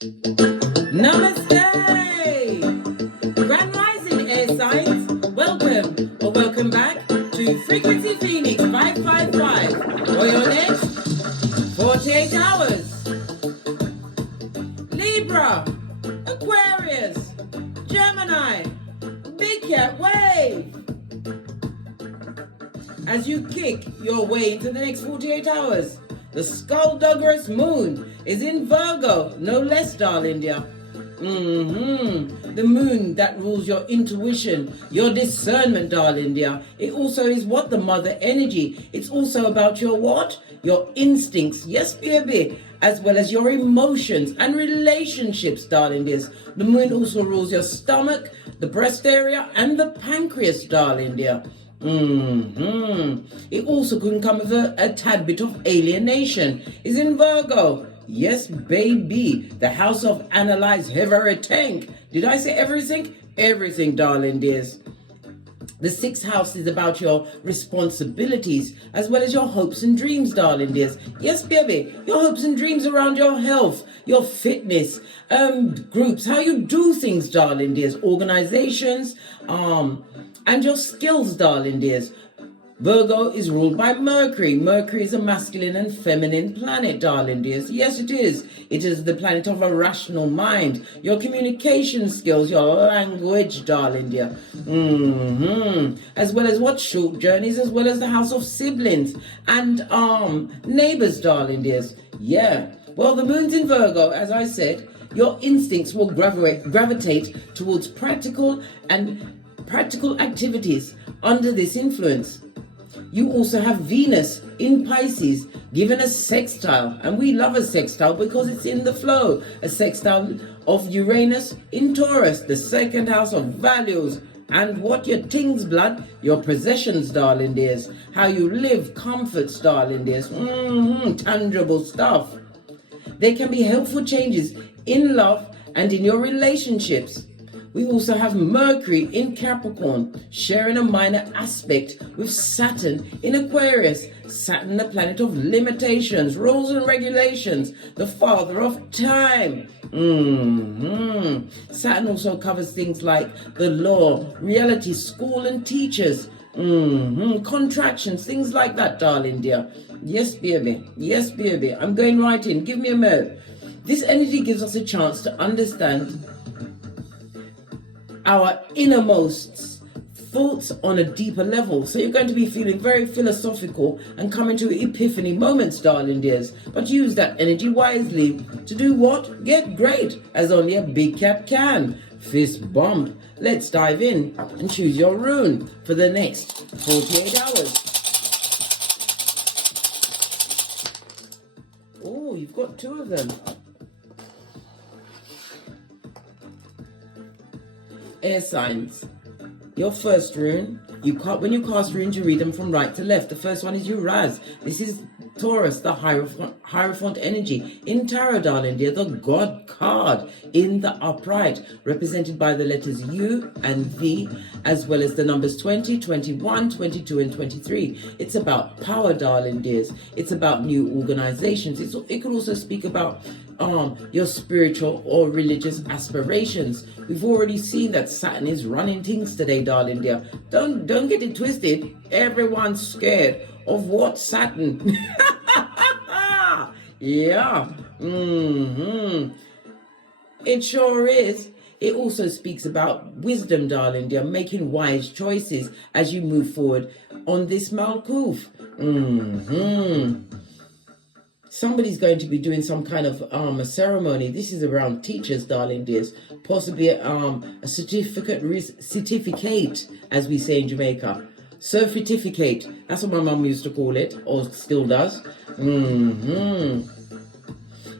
Namaste! Grand Rising Air Signs, welcome or welcome back to Frequency Phoenix 555 for your next 48 hours. Libra, Aquarius, Gemini, Big Cat Wave. As you kick your way into the next 48 hours, the skullduggerous moon is in Virgo, no less, darling dear. The moon that rules your intuition, your discernment, darling dear. It also is what? The mother energy. It's also about your what? Your instincts, yes, baby, as well as your emotions and relationships, darling dears. The moon also rules your stomach, the breast area, and the pancreas, darling dear. It also can come with a tad bit of alienation. Is in Virgo. Yes, baby. The house of analyze everything. Did I say everything? Everything, darling dears. The sixth house is about your responsibilities as well as your hopes and dreams, darling dears. Yes, baby. Your hopes and dreams around your health, your fitness, groups, how you do things, darling dears, organizations, and your skills, darling dears. Virgo is ruled by Mercury. Mercury is a masculine and feminine planet, darling dears. Yes, it is. It is the planet of a rational mind. Your communication skills, your language, darling dear. As well as what? Short journeys, as well as the house of siblings and neighbors, darling dears. Yeah. Well, the moon's in Virgo, as I said. Your instincts will gravitate towards practical activities under this influence. You also have Venus in Pisces, given a sextile, and we love a sextile because it's in the flow. A sextile of Uranus in Taurus, the second house of values, and what your things, blood, your possessions, darling dears, how you live, comforts, darling dears, tangible stuff. There can be helpful changes in love and in your relationships. We also have Mercury in Capricorn, sharing a minor aspect with Saturn in Aquarius. Saturn, the planet of limitations, rules and regulations, the father of time. Saturn also covers things like the law, reality, school and teachers, contractions, things like that, darling dear. Yes, baby. Yes, baby. I'm going right in. Give me a mo. This energy gives us a chance to understand our innermost thoughts on a deeper level. So you're going to be feeling very philosophical and coming to epiphany moments, darling dears. But use that energy wisely to do what? Get great, as only a big cat can. Fist bump. Let's dive in and choose your rune for the next 48 hours. Oh, you've got two of them. Air signs. Your first rune, when you cast runes, you read them from right to left. The first one is Uraz. This is Taurus, the Hierophant energy. In Tarot, darling dear, the God card in the upright, represented by the letters U and V, as well as the numbers 20, 21, 22, and 23. It's about power, darling dears. It's about new organizations. It could also speak about your spiritual or religious aspirations. We've already seen that Saturn is running things today, darling dear. Don't get it twisted. Everyone's scared of what? Saturn. Yeah. It sure is. It also speaks about wisdom, darling dear, making wise choices as you move forward on this Malkuth. Somebody's going to be doing some kind of a ceremony. This is around teachers, darling dears. Possibly a certificate, as we say in Jamaica. Certificate. That's what my mum used to call it, or still does.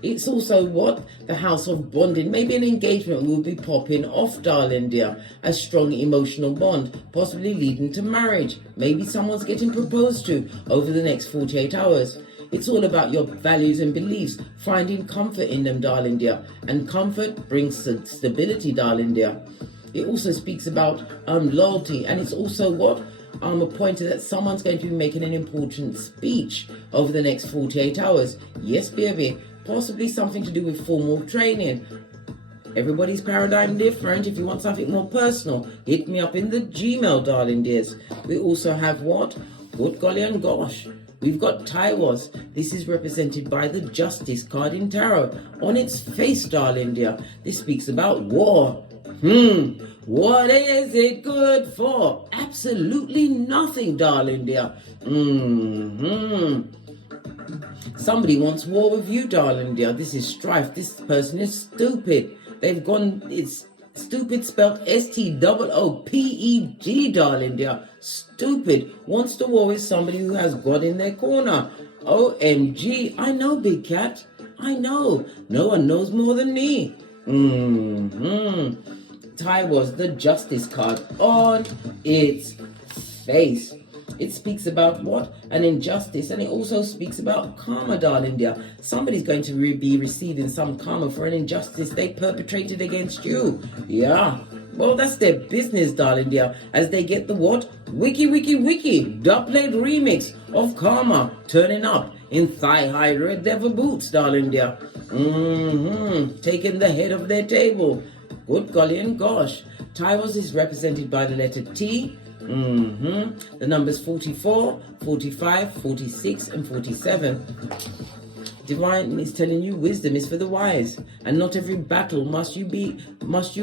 It's also what? The house of bonding. Maybe an engagement will be popping off, darling dear. A strong emotional bond, possibly leading to marriage. Maybe someone's getting proposed to over the next 48 hours. It's all about your values and beliefs, finding comfort in them, darling dear. And comfort brings stability, darling dear. It also speaks about loyalty, and it's also what? A pointer that someone's going to be making an important speech over the next 48 hours. Yes, baby. possibly something to do with formal training. Everybody's paradigm different. If you want something more personal, hit me up in the Gmail, darling dears. We also have what? Good golly and gosh. We've got Taiwas. This is represented by the Justice card in Tarot. On its face, darling dear, this speaks about war. What is it good for? Absolutely nothing, darling dear. Somebody wants war with you, darling dear. This is strife. This person is stupid. They've gone, it's stupid spelled STOOPED, darling dear. Stupid. Wants to war with somebody who has God in their corner. OMG. I know, big cat. I know. No one knows more than me. Ty was the Justice card on its face. It speaks about what? An injustice, and it also speaks about karma, darling dear. Somebody's going to be receiving some karma for an injustice they perpetrated against you. Yeah. Well, that's their business, darling dear, as they get the what? Wiki, dub-played remix of karma turning up in thigh-high red devil boots, darling dear. Taking the head of their table. Good golly and gosh. Tyros is represented by the letter T. The numbers 44, 45, 46, and 47. Divine is telling you wisdom is for the wise, and not every battle must you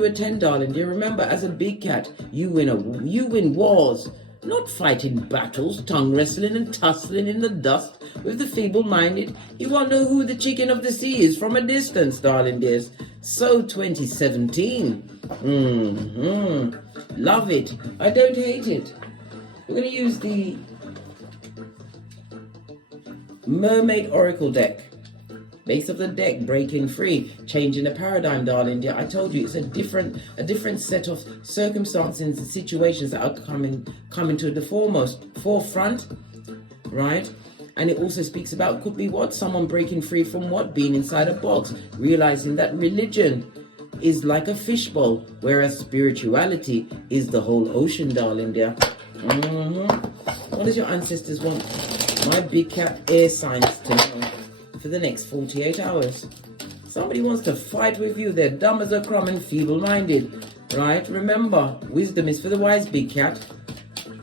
attend, darling dear. Remember, as a big cat, you win wars, not fighting battles, tongue wrestling and tussling in the dust with the feeble-minded. You won't know who the chicken of the sea is from a distance, darling dears. So 2017. Love it. I don't hate it. We're going to use the Mermaid Oracle deck. Base of the deck, breaking free, changing the paradigm, darling dear. I told you it's a different set of circumstances and situations that are coming to the forefront, right? And it also speaks about, could be what? Someone breaking free from what? Being inside a box, realizing that religion is like a fishbowl, whereas spirituality is the whole ocean, darling dear. What does your ancestors want my big cat air signs to know for the next 48 hours? Somebody wants to fight with you. They're dumb as a crumb and feeble-minded, right? Remember, wisdom is for the wise, big cat.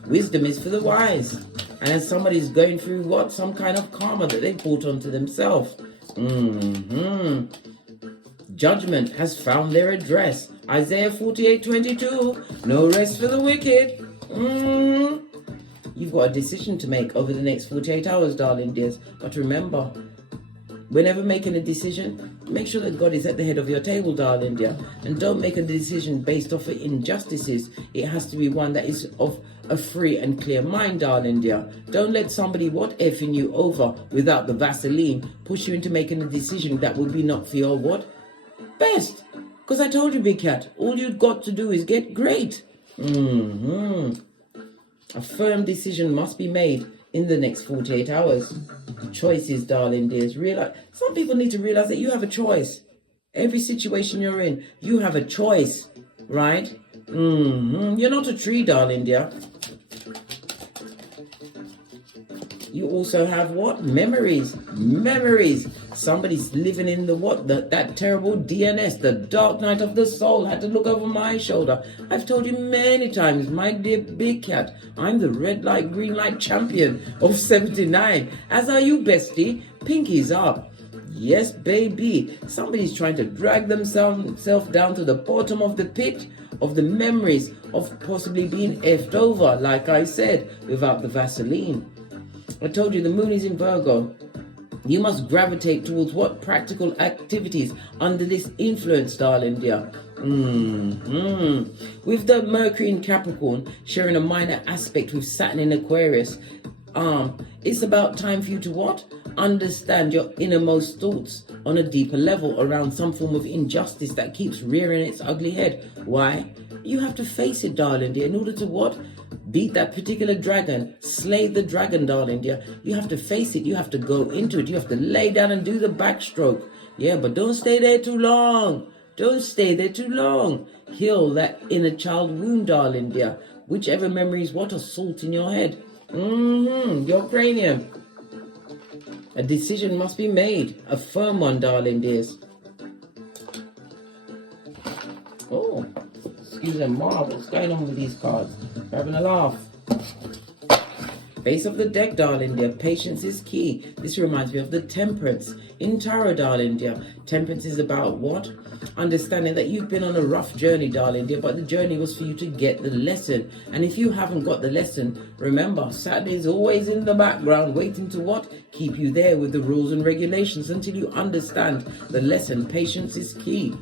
Wisdom is for the wise. And as somebody's going through what? Some kind of karma that they brought onto themselves. Judgment has found their address. Isaiah 48:22. No rest for the wicked. You've got a decision to make over the next 48 hours, darling dears. But remember, whenever making a decision, make sure that God is at the head of your table, darling dear. And don't make a decision based off of injustices. It has to be one that is of a free and clear mind, darling dear. Don't let somebody effing you over without the Vaseline push you into making a decision that will be not for your what? Best. Because I told you, big cat, all you've got to do is get great. A firm decision must be made in the next 48 hours. Choices, darling dears. Some people need to realize that you have a choice. Every situation you're in, you have a choice, right? You're not a tree, darling dear. You also have what? Memories. Somebody's living in the what? That terrible DNS, the dark night of the soul. Had to look over my shoulder. I've told you many times, my dear big cat, I'm the red light, green light champion of 79. As are you, bestie. Pinkies up. Yes, baby. Somebody's trying to drag themselves down to the bottom of the pit of the memories of possibly being effed over, like I said, without the Vaseline. I told you the moon is in Virgo. You must gravitate towards what? Practical activities under this influence, darling dear. With the Mercury in Capricorn sharing a minor aspect with Saturn in Aquarius, it's about time for you to what? Understand your innermost thoughts on a deeper level around some form of injustice that keeps rearing its ugly head. Why? You have to face it, darling dear, in order to what? Beat that particular dragon. Slay the dragon, darling dear. You have to face it. You have to go into it. You have to lay down and do the backstroke. Yeah, but don't stay there too long. Don't stay there too long. Heal that inner child wound, darling dear. Whichever memory is what? Assault in your head. Your cranium. A decision must be made. A firm one, darling dears. Oh, excuse me, Ma, what's going on with these cards? We're having a laugh. Base of the deck, darling dear. Patience is key. This reminds me of the Temperance in Tarot, darling dear. Temperance is about what? Understanding that you've been on a rough journey, darling dear, but the journey was for you to get the lesson. And if you haven't got the lesson, remember, Saturday is always in the background, waiting to what? Keep you there with the rules and regulations until you understand the lesson. Patience is key.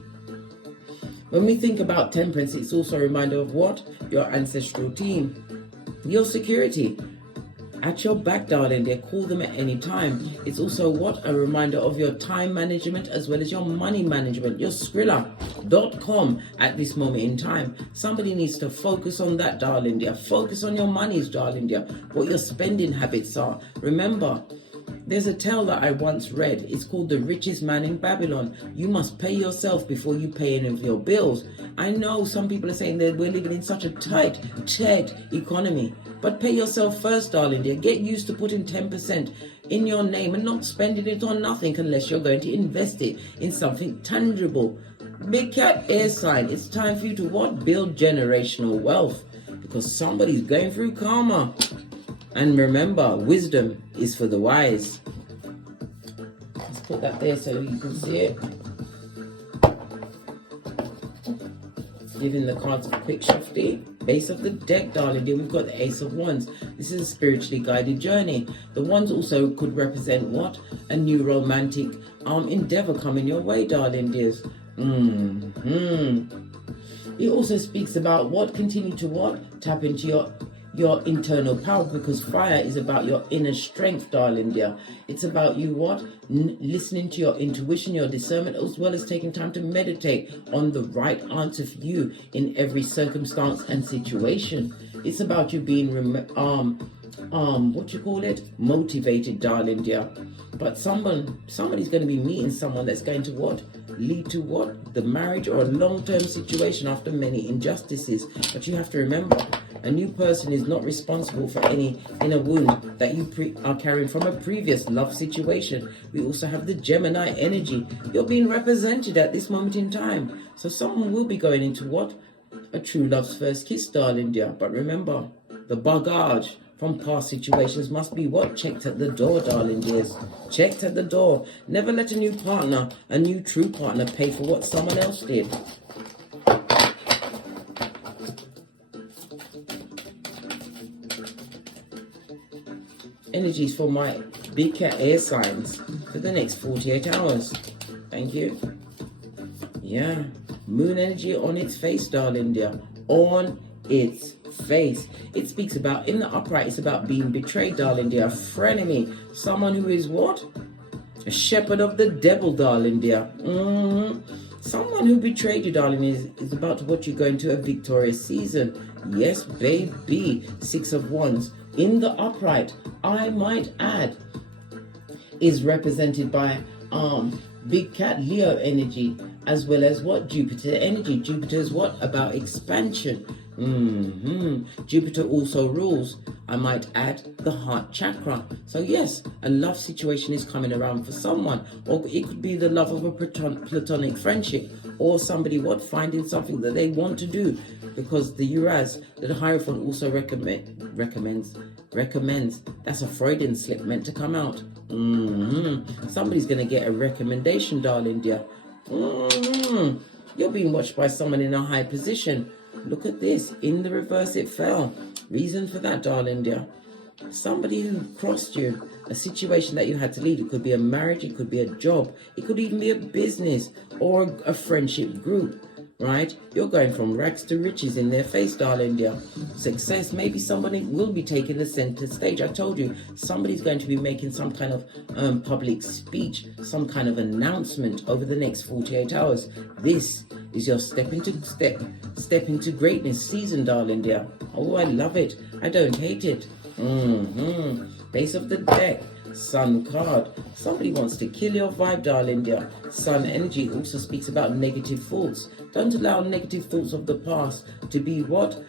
When we think about temperance, it's also a reminder of what? Your ancestral team, your security. At your back, darling dear, call them at any time. It's also what? A reminder of your time management as well as your money management, your Skrilla.com at this moment in time. Somebody needs to focus on that, darling dear. Focus on your monies, darling dear, what your spending habits are. Remember, there's a tale that I once read. It's called The Richest Man in Babylon. You must pay yourself before you pay any of your bills. I know some people are saying that we're living in such a tight economy. But pay yourself first, darling dear. Get used to putting 10% in your name and not spending it on nothing unless you're going to invest it in something tangible. Big Cat air sign. It's time for you to what? Build generational wealth. Because somebody's going through karma. And remember, wisdom is for the wise. Let's put that there so you can see it. Giving the cards a quick shuffle. Base of the deck, darling dear, we've got the Ace of Wands. This is a spiritually guided journey. The Wands also could represent what? A new romantic endeavor coming your way, darling dears. It also speaks about what? Continue to what? Tap into your internal power, because fire is about your inner strength, darling dear. It's about you what? Listening to your intuition, your discernment, as well as taking time to meditate on the right answer for you in every circumstance and situation. It's about you being motivated, darling dear. But somebody's going to be meeting someone that's going to what? Lead to what? The marriage or a long-term situation after many injustices. But you have to remember, a new person is not responsible for any inner wound that you are carrying from a previous love situation. We also have the Gemini energy. You're being represented at this moment in time. So someone will be going into what? A true love's first kiss, darling dear. But remember, the baggage from past situations must be what? Checked at the door, darling dears. Checked at the door. Never let a new partner, a new true partner, pay for what someone else did. Energies for my Big Cat air signs for the next 48 hours. Thank you. Yeah. Moon energy on its face, darling dear. On its face. It speaks about, in the upright, it's about being betrayed, darling dear. A frenemy. Someone who is what? A shepherd of the devil, darling dear. Someone who betrayed you, darling, is about to watch you go into a victorious season. Yes, baby. 6 of Wands. In the upright, I might add, is represented by Big Cat Leo energy, as well as what? Jupiter energy. Jupiter is what? About expansion. Jupiter also rules, I might add, the heart chakra. So yes, a love situation is coming around for someone, or it could be the love of a platonic friendship, or somebody what? Finding something that they want to do, because the Uras, the Hierophant, also recommends. That's a Freudian slip meant to come out. Somebody's going to get a recommendation, darling dear. You're being watched by someone in a high position. Look at this. In the reverse, it fell. Reason for that, darling dear. Somebody who crossed you, a situation that you had to leave. It could be a marriage, it could be a job, it could even be a business or a friendship group, right? You're going from rags to riches in their face, darling dear. Success, maybe somebody will be taking the center stage. I told you, somebody's going to be making some kind of public speech, some kind of announcement over the next 48 hours. This is your step into greatness season, darling dear. Oh, I love it. I don't hate it. Base of the deck, Sun card. Somebody wants to kill your vibe, darling dear. Sun energy also speaks about negative thoughts. Don't allow negative thoughts of the past to be what?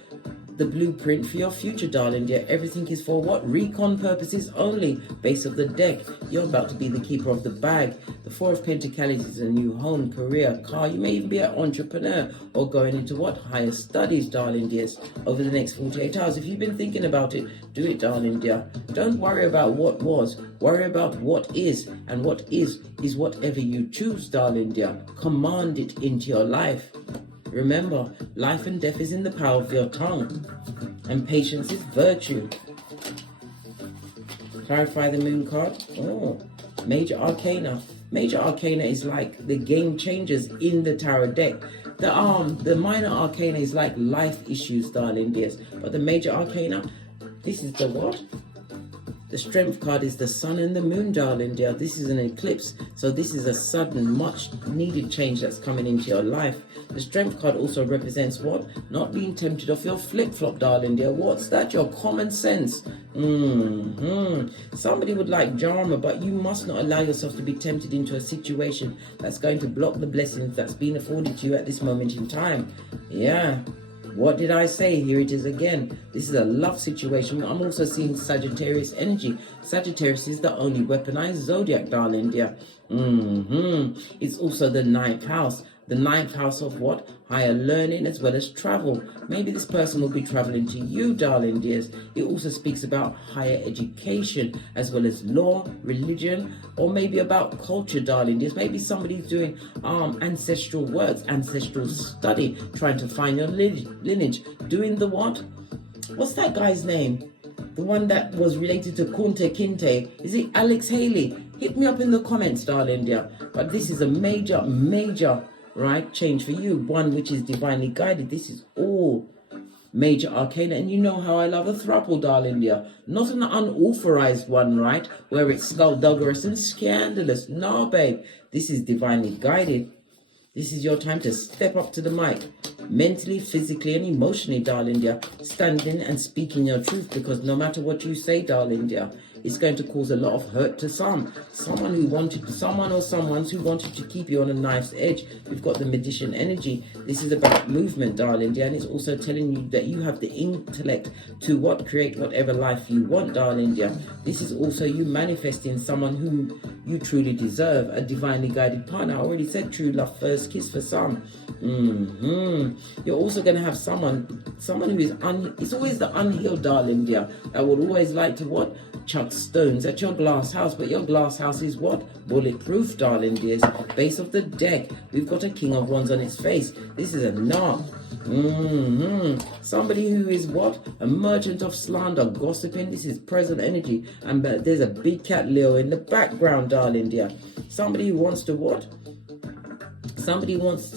the blueprint for your future, darling dear. Everything is for what? Recon purposes only. Base of the deck. You're about to be the keeper of the bag. The Four of Pentacles is a new home, career, car. You may even be an entrepreneur or going into what? Higher studies, darling dears, over the next 48 hours. If you've been thinking about it, do it, darling dear. Don't worry about what was. Worry about what is. And what is whatever you choose, darling dear. Command it into your life. Remember, life and death is in the power of your tongue, and patience is virtue. Clarify the moon card. Oh, major arcana. Major arcana is like the game changers in the tarot deck. The minor arcana is like life issues, darling dears. But the major arcana, this is the what? The strength card is the sun and the moon, darling dear. This is an eclipse, so this is a sudden, much needed change that's coming into your life. The strength card also represents what? Not being tempted off your flip-flop, darling dear. What's that? Your common sense. Somebody would like drama, but you must not allow yourself to be tempted into a situation that's going to block the blessings that's been afforded to you at this moment in time. Yeah. What did I say? Here it is again. This is a love situation. I'm also seeing Sagittarius energy. Sagittarius is the only weaponized zodiac, darling dear. It's also the 9th house. The 9th house of what? Higher learning as well as travel. Maybe this person will be traveling to you, darling dears. It also speaks about higher education as well as law, religion, or maybe about culture, darling dears. Maybe somebody's doing ancestral works, ancestral study, trying to find your lineage. Doing the what? What's that guy's name? The one that was related to Kunta Kinte. Is it Alex Haley? Hit me up in the comments, darling dear. But this is a major, right, change for you, one which is divinely guided. This is all major arcana, and you know how I love a throuple, darling dear. Not an unauthorized one, right, where it's skullduggerous and scandalous. No, babe, this is divinely guided. This is your time to step up to the mic, mentally, physically, and emotionally, darling dear. Standing and speaking your truth, because no matter what you say, darling dear, it's going to cause a lot of hurt to someone who wanted to keep you on a knife's edge. We've got the magician energy. This is about movement, darling dear, and it's also telling you that you have the intellect to create whatever life you want, darling dear. This is also you manifesting someone whom you truly deserve, a divinely guided partner. I already said true love first kiss for some. You're also going to have someone who is it's always the unhealed, darling dear, that would always like to what? Chuck stones at your glass house, but your glass house is what? Bulletproof, darling dears. Base of the deck, we've got a King of Wands on its face. This is a narc. Somebody who is what? A merchant of slander, gossiping. This is present energy, and there's a big cat Leo in the background, darling dear. Somebody who wants to what? Somebody who wants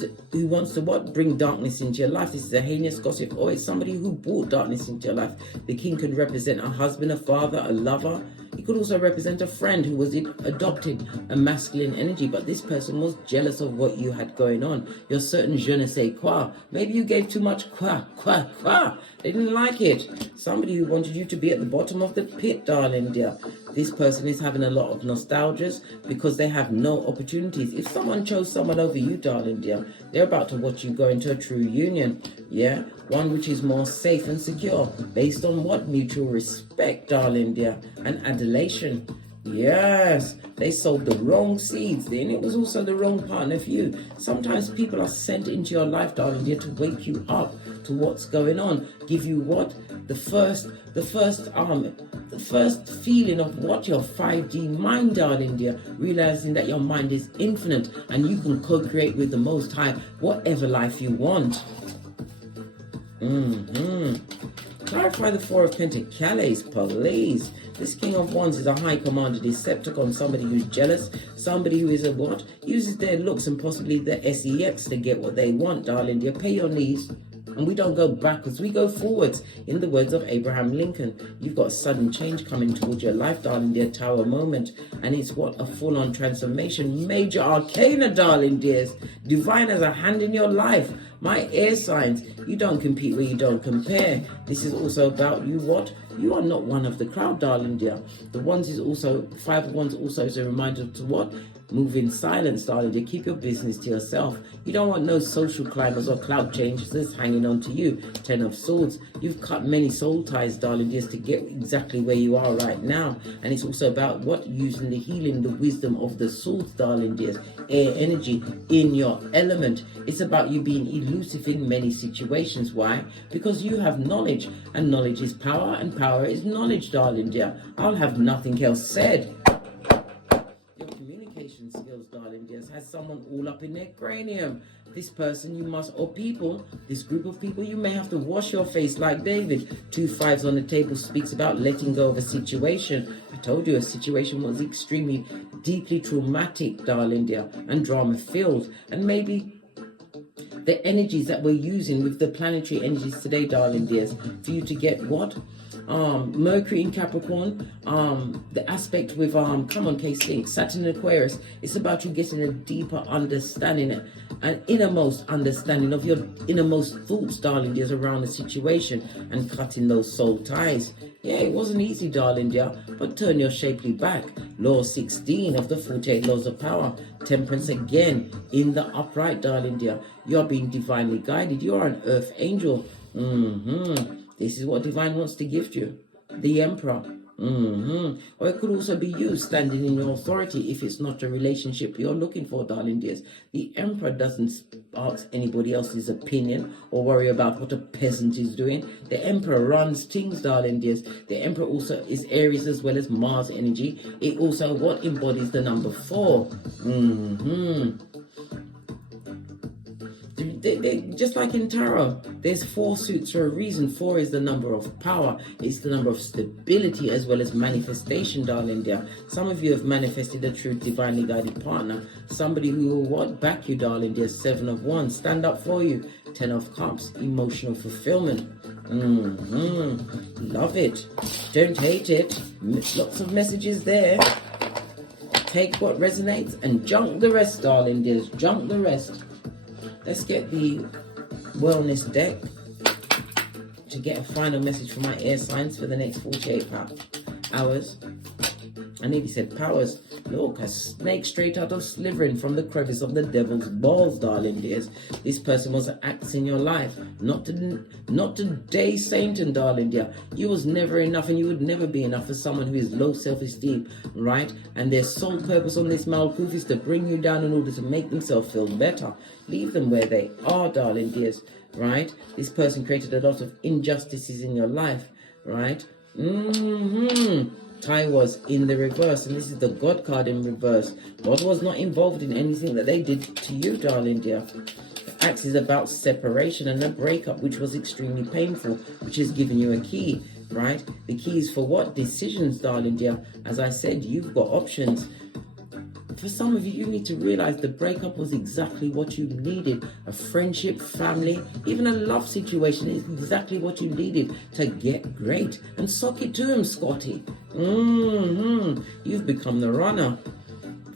to what? Bring darkness into your life. This is a heinous gossip, or it's somebody who brought darkness into your life. The king could represent a husband, a father, a lover. It could also represent a friend who was adopted a masculine energy, but this person was jealous of what you had going on. Your certain je ne sais quoi. Maybe you gave too much quoi. They didn't like it. Somebody who wanted you to be at the bottom of the pit, darling dear. This person is having a lot of nostalgias because they have no opportunities. If someone chose someone over you, darling dear, they're about to watch you go into a true union. Yeah, one which is more safe and secure, based on what? Mutual respect, darling dear, and adulation. Yes, they sowed the wrong seeds, and it was also the wrong partner for you. Sometimes people are sent into your life, darling dear, to wake you up to what's going on, give you what? The first feeling of what? Your 5D mind, darling dear, realizing that your mind is infinite and you can co-create with the Most High whatever life you want. Clarify the Four of Pentacles, please. This King of Wands is a high commander, Decepticon, somebody who's jealous, somebody who is a what? Uses their looks and possibly their sex to get what they want, darling dear. Pay your knees. And we don't go backwards, we go forwards. In the words of Abraham Lincoln, you've got a sudden change coming towards your life, darling dear, tower moment. And it's what? A full-on transformation. Major arcana, darling dears. Divine as a hand in your life. My air signs, you don't compete where you don't compare. This is also about you what? You are not one of the crowd, darling dear. The Wands is also, 5 of Wands also is a reminder to what? Move in silence, darling dear. Keep your business to yourself. You don't want no social climbers or cloud changers hanging on to you. 10 of Swords. You've cut many soul ties, darling dears, to get exactly where you are right now. And it's also about what? Using the healing, the wisdom of the Swords, darling dears. Air energy in your element. It's about you being elusive in many situations. Why? Because you have knowledge, and knowledge is power, and power is knowledge, darling dear. I'll have nothing else said. Your communication skills, darling dears, has someone all up in their cranium. This person you must, or people, this group of people, you may have to wash your face like David. 2 5s on the table speaks about letting go of a situation. I told you a situation was extremely, deeply traumatic, darling dear, and drama filled. And maybe the energies that we're using with the planetary energies today, darling dears, for you to get what? Mercury in Capricorn, the aspect with, come on, K-Stink, Saturn in Aquarius. It's about you getting a deeper understanding, an innermost understanding of your innermost thoughts, darling dears, around the situation, and cutting those soul ties. Yeah, it wasn't easy, darling dear, but turn your shapely back. Law 16 of the 48 laws of power. Temperance again in the upright, darling dear. You're being divinely guided. You are an earth angel. This is what divine wants to gift you. The Emperor. Or it could also be you standing in your authority if it's not a relationship you're looking for, darling dears. The Emperor doesn't ask anybody else's opinion or worry about what a peasant is doing. The Emperor runs things, darling dears. The Emperor also is Aries as well as Mars energy. It also what embodies the number 4. Just like in tarot, there's 4 suits for a reason. 4 is the number of power. It's the number of stability as well as manifestation, darling dear. Some of you have manifested a true divinely guided partner. Somebody who will what? Back you, darling dear. 7 of Wands. Stand up for you. 10 of Cups. Emotional fulfillment. Love it. Don't hate it. Lots of messages there. Take what resonates and junk the rest, darling dears. Junk the rest. Let's get the wellness deck to get a final message for my air signs for the next 48 hours. I nearly said powers. Look, a snake straight out of slithering from the crevice of the devil's balls, darling dears. This person was an axe in your life. Not today, Satan, darling dear. You was never enough, and you would never be enough for someone who is low self-esteem, right? And their sole purpose on this malproof is to bring you down in order to make themselves feel better. Leave them where they are, darling dears, right? This person created a lot of injustices in your life, right? Tie was in the reverse, and this is the God card in reverse. God was not involved in anything that they did to you, darling dear. The Axe is about separation and a breakup, which was extremely painful, which has given you a key, right? The key is for what? Decisions, darling dear. As I said, you've got options. For some of you, you need to realize the breakup was exactly what you needed. A friendship, family, even a love situation is exactly what you needed to get great. And sock it to him, Scotty. You've become the runner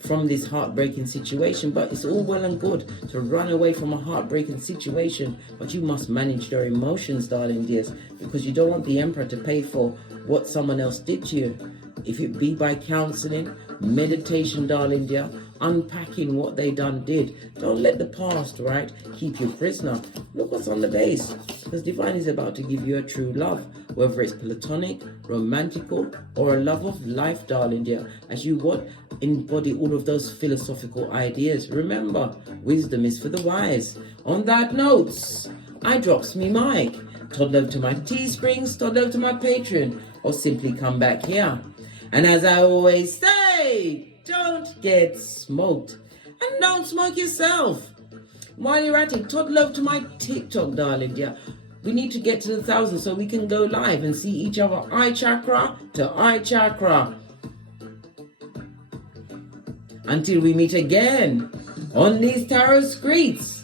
from this heartbreaking situation, but it's all well and good to run away from a heartbreaking situation, but you must manage your emotions, darling dears, because you don't want the Emperor to pay for what someone else did to you. If it be by counseling, meditation, darling dear, unpacking what they did. Don't let the past, right, keep you prisoner. Look what's on the base, because divine is about to give you a true love, whether it's platonic, romantical, or a love of life, darling dear, as you what embody all of those philosophical ideas. Remember, wisdom is for the wise. On that note, I drops me mic. Toddle over to my Teesprings, toddle over to my Patreon, or simply come back here. And as I always say, don't get smoked. And don't smoke yourself. While you're at it, toddle over to my TikTok, darling dear. We need to get to the 1,000 so we can go live and see each other eye chakra to eye chakra. Until we meet again on these tarot streets.